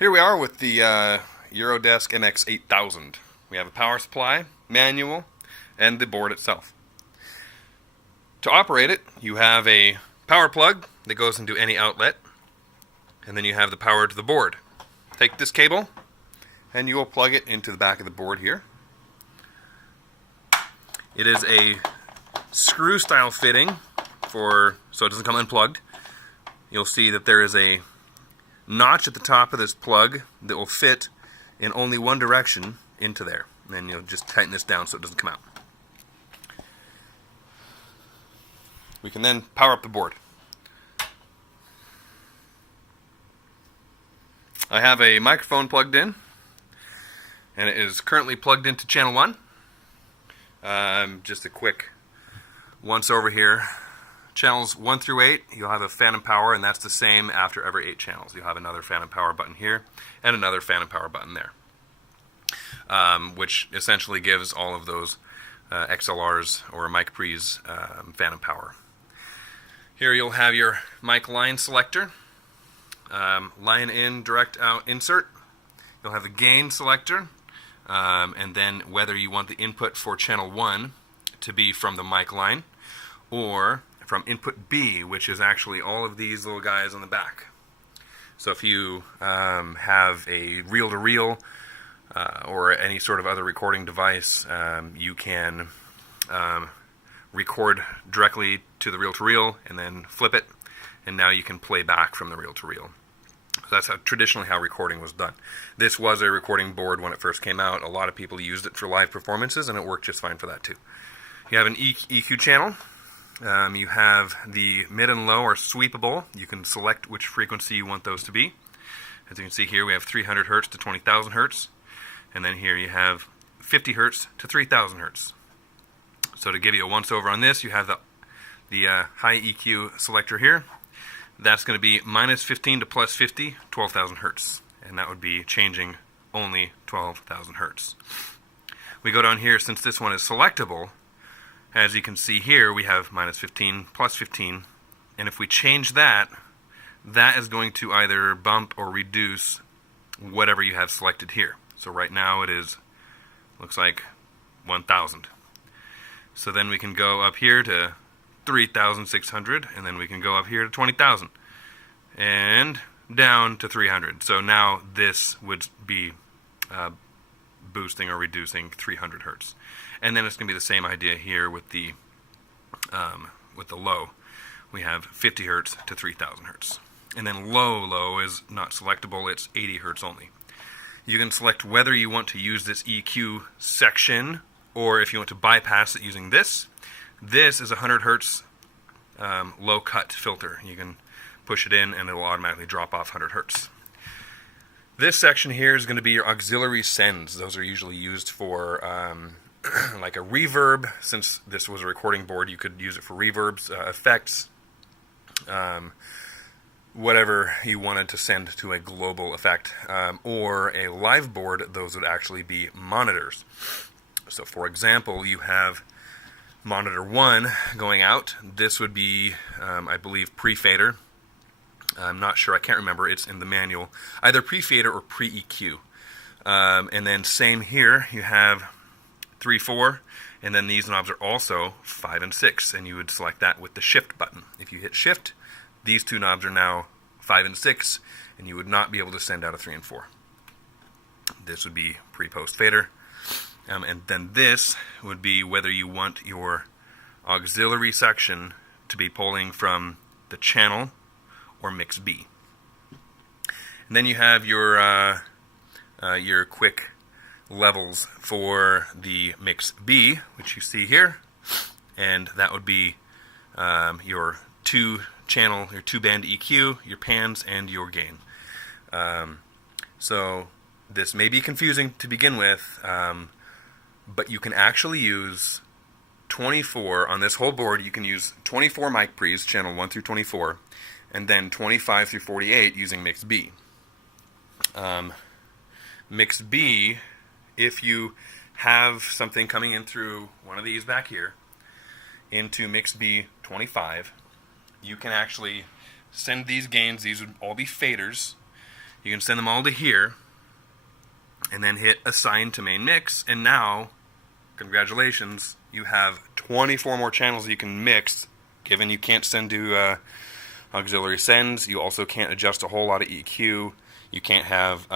Here we are with the Eurodesk MX8000. We have a power supply, manual, and the board itself. To operate it, you have a power plug that goes into any outlet, and then you have the power to the board. Take this cable, and you will plug it into the back of the board here. It is a screw-style fitting, so it doesn't come unplugged. You'll see that there is a notch at the top of this plug that will fit in only one direction into there. And then you'll just tighten this down so it doesn't come out. We can then power up the board. I have a microphone plugged in, and it is currently plugged into channel 1. Just a quick once over here. Channels 1 through 8, you'll have a phantom power, and that's the same after every 8 channels. You'll have another phantom power button here, and another phantom power button there, which essentially gives all of those XLRs or mic pre's phantom power. Here you'll have your mic line selector, line in, direct out insert. You'll have the gain selector, and then whether you want the input for channel 1 to be from the mic line or from input B, which is actually all of these little guys on the back. So if you have a reel-to-reel or any sort of other recording device, you can record directly to the reel-to-reel and then flip it, and now you can play back from the reel-to-reel. So that's traditionally how recording was done. This was a recording board when it first came out. A lot of people used it for live performances, and it worked just fine for that too. You have an EQ channel. You have the mid and low are sweepable. You can select which frequency you want those to be. As you can see here, we have 300 Hertz to 20,000 Hertz. And then here you have 50 Hertz to 3,000 Hertz. So to give you a once-over on this, you have the high EQ selector here. That's going to be minus 15 to plus 50, 12,000 Hertz. And that would be changing only 12,000 Hertz. We go down here, since this one is selectable, as you can see here, we have minus 15, plus 15, and if we change that, that is going to either bump or reduce whatever you have selected here. So right now it is, looks like 1,000. So then we can go up here to 3,600, and then we can go up here to 20,000, and down to 300. So now this would be boosting or reducing 300 Hertz. And then it's going to be the same idea here with the low. We have 50 Hertz to 3,000 Hertz. And then low is not selectable, it's 80 Hertz only. You can select whether you want to use this EQ section or if you want to bypass it using this. This is a 100 Hertz low cut filter. You can push it in and it will automatically drop off 100 Hertz. This section here is going to be your auxiliary sends. Those are usually used for like a reverb. Since this was a recording board, you could use it for reverbs, effects, whatever you wanted to send to a global effect. Or a live board, those would actually be monitors. So for example, you have monitor 1 going out. This would be, I believe, pre-fader. I'm not sure, I can't remember, it's in the manual. Either pre-fader or pre-EQ. And then same here, you have 3, 4, and then these knobs are also 5 and 6, and you would select that with the shift button. If you hit shift, these two knobs are now 5 and 6, and you would not be able to send out a 3 and 4. This would be pre-post fader. And then this would be whether you want your auxiliary section to be pulling from the channel or mix B. And then you have your quick levels for the mix B, which you see here, and that would be your 2-channel, your 2-band EQ, your pans, and your gain. So this may be confusing to begin with, but you can actually use 24 on this whole board. You can use 24 mic pre's, channel 1 through 24, and then 25 through 48 using mix B. Mix B, if you have something coming in through one of these back here into mix B 25, you can actually send these gains. These would all be faders. You can send them all to here, and then hit assign to main mix, and now, congratulations, you have 24 more channels you can mix, given you can't send to auxiliary sends. You also can't adjust a whole lot of EQ. You can't have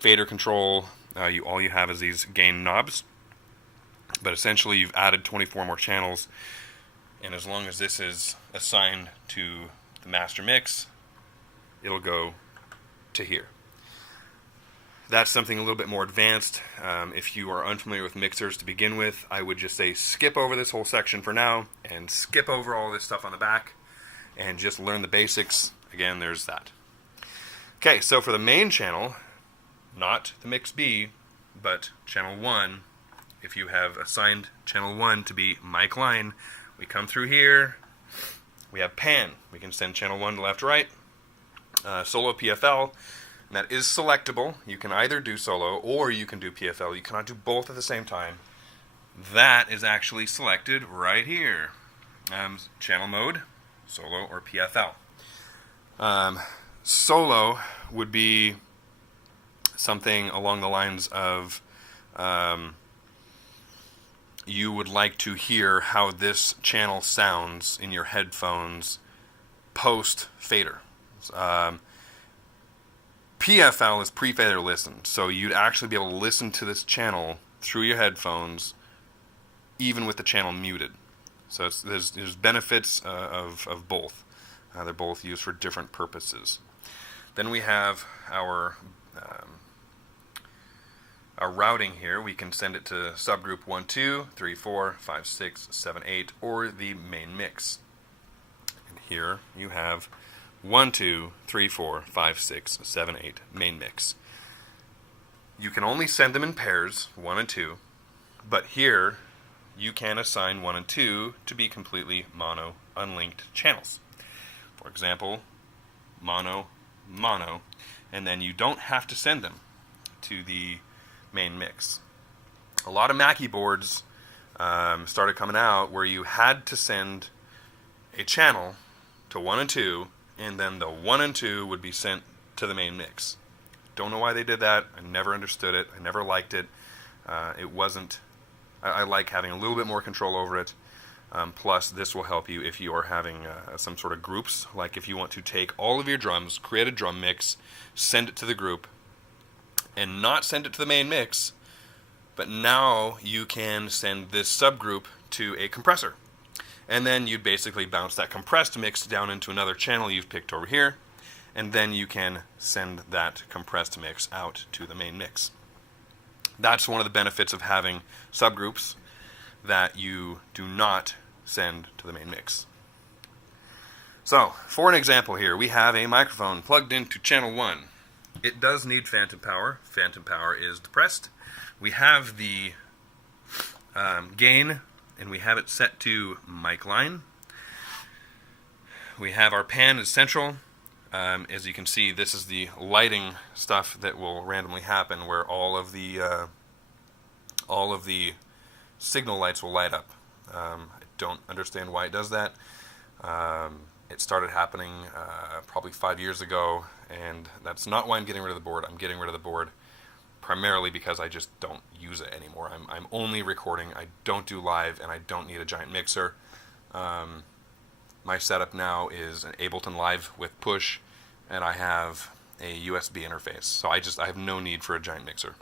fader control. All you have is these gain knobs. But essentially you've added 24 more channels, and as long as this is assigned to the master mix, it'll go to here. That's something a little bit more advanced. If you are unfamiliar with mixers to begin with, I would just say skip over this whole section for now and skip over all this stuff on the back and just learn the basics. Again, there's that. Okay, so for the main channel, not the mix B, but channel 1, if you have assigned channel 1 to be mic line, we come through here, we have pan. We can send channel 1 to left, right. Solo PFL. And that is selectable. You can either do solo or you can do PFL. You cannot do both at the same time. That is actually selected right here. Channel mode, solo or PFL. Solo would be something along the lines of you would like to hear how this channel sounds in your headphones post fader. PFL is pre-fader listen, so you'd actually be able to listen to this channel through your headphones, even with the channel muted. So there's benefits of both. They're both used for different purposes. Then we have our routing here. We can send it to subgroup 1, 2, 3, 4, 5, 6, 7, 8, or the main mix. And here you have 1, 2, 3, 4, 5, 6, 7, 8, main mix. You can only send them in pairs, 1 and 2, but here you can assign 1 and 2 to be completely mono, unlinked channels. For example, mono, mono, and then you don't have to send them to the main mix. A lot of Mackie boards started coming out where you had to send a channel to 1 and 2, and then the 1 and 2 would be sent to the main mix. Don't know why they did that. I never understood it. I never liked it. It wasn't... I like having a little bit more control over it. Plus, this will help you if you are having some sort of groups. Like if you want to take all of your drums, create a drum mix, send it to the group, and not send it to the main mix, but now you can send this subgroup to a compressor. And then you'd basically bounce that compressed mix down into another channel you've picked over here, and then you can send that compressed mix out to the main mix. That's one of the benefits of having subgroups that you do not send to the main mix. So, for an example here, we have a microphone plugged into channel 1. It does need phantom power. Phantom power is depressed. We have the gain, and we have it set to mic line. We have our pan as central. As you can see, this is the lighting stuff that will randomly happen, where all of the signal lights will light up. I don't understand why it does that. It started happening probably 5 years ago, and that's not why I'm getting rid of the board. I'm getting rid of the board primarily because I just don't use it anymore. I'm only recording. I don't do live, and I don't need a giant mixer. My setup now is an Ableton Live with push, and I have a USB interface. So I have no need for a giant mixer.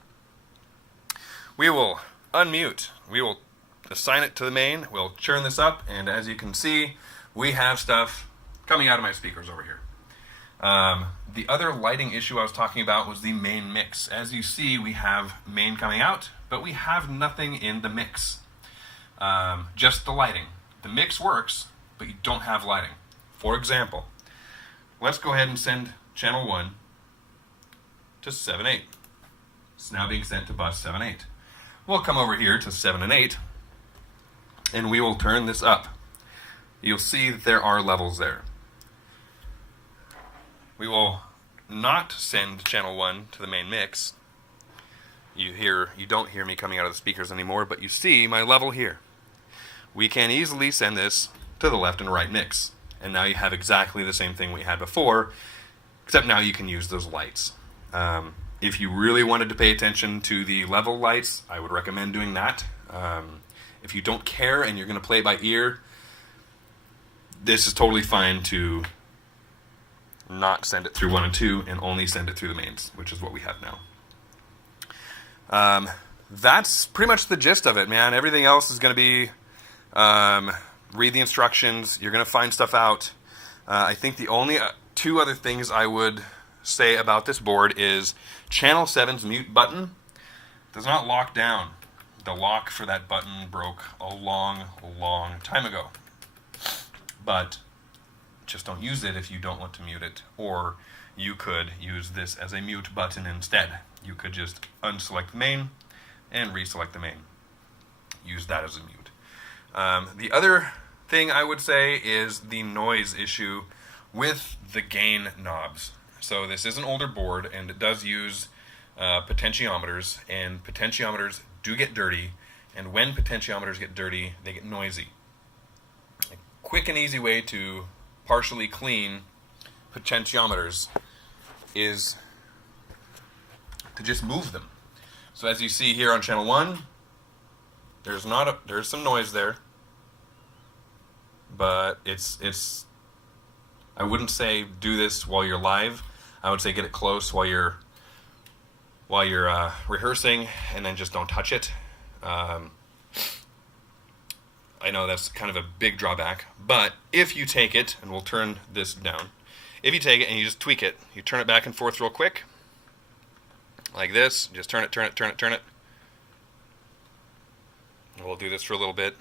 We will unmute. We will assign it to the main. We'll churn this up, and as you can see, we have stuff coming out of my speakers over here. The other lighting issue I was talking about was the main mix. As you see, we have main coming out, but we have nothing in the mix. Just the lighting. The mix works, but you don't have lighting. For example, let's go ahead and send channel 1 to 7, 8. It's now being sent to bus 7, 8. We'll come over here to 7 and 8, and we will turn this up. You'll see that there are levels there. We will not send channel 1 to the main mix. You don't hear me coming out of the speakers anymore, but you see my level here. We can easily send this to the left and right mix. And now you have exactly the same thing we had before, except now you can use those lights. If you really wanted to pay attention to the level lights, I would recommend doing that. If you don't care and you're going to play it by ear, this is totally fine to not send it through 1 and 2 and only send it through the mains, which is what we have now. That's pretty much the gist of it, man. Everything else is going to be read the instructions. You're going to find stuff out. I think the only two other things I would say about this board is channel 7's mute button does not lock down. The lock for that button broke a long time ago. But just don't use it if you don't want to mute it. Or you could use this as a mute button instead. You could just unselect the main and reselect the main. Use that as a mute. The other thing I would say is the noise issue with the gain knobs. So this is an older board, and it does use potentiometers, and potentiometers do get dirty, and when potentiometers get dirty, they get noisy. A quick and easy way to partially clean potentiometers is to just move them. So as you see here on channel 1, there's some noise there, but it's I wouldn't say do this while you're live. I would say get it close while you're rehearsing, and then just don't touch it. I know that's kind of a big drawback, but if you take it, and we'll turn this down, if you take it and you just tweak it, you turn it back and forth real quick, like this, just turn it. And we'll do this for a little bit.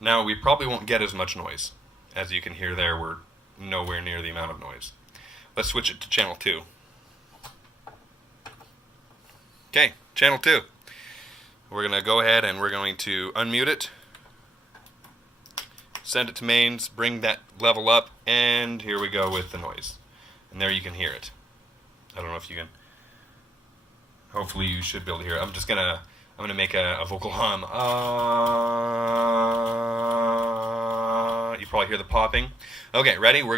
Now, we probably won't get as much noise. As you can hear there, we're nowhere near the amount of noise. Let's switch it to channel 2. Okay, channel 2. We're going to go ahead and we're going to unmute it, send it to mains, bring that level up, and here we go with the noise. And there you can hear it. I don't know if you can. Hopefully you should be able to hear it. I'm going to make a vocal hum. You probably hear the popping. Okay, ready? We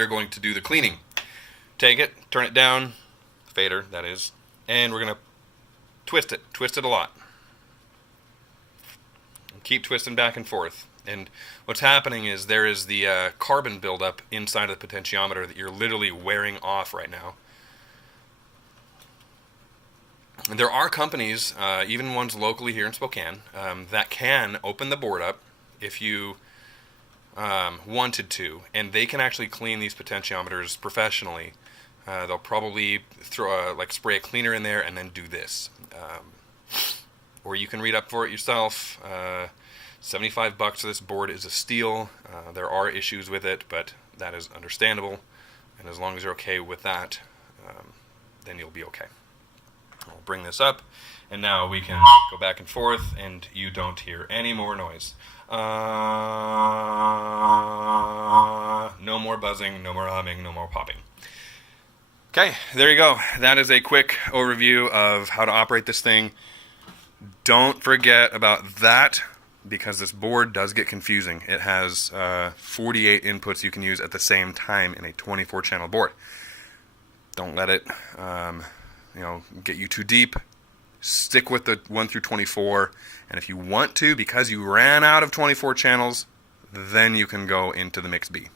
are going to do the cleaning. Take it, turn it down, fader that is, and we're going to twist it a lot. Keep twisting back and forth. And what's happening is there is the carbon buildup inside of the potentiometer that you're literally wearing off right now. And there are companies, even ones locally here in Spokane, that can open the board up if you wanted to, and they can actually clean these potentiometers professionally. They'll probably spray a cleaner in there and then do this. Or you can read up for it yourself. $75 for this board is a steal. There are issues with it, but that is understandable. And as long as you're okay with that, then you'll be okay. I'll bring this up, and now we can go back and forth, and you don't hear any more noise. No more buzzing, no more humming, no more popping. Okay, there you go. That is a quick overview of how to operate this thing. Don't forget about that, because this board does get confusing. It has 48 inputs you can use at the same time in a 24-channel board. Don't let it get you too deep. Stick with the 1 through 24, and if you want to, because you ran out of 24 channels, then you can go into the Mix B.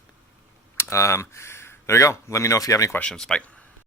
There you go. Let me know if you have any questions. Bye.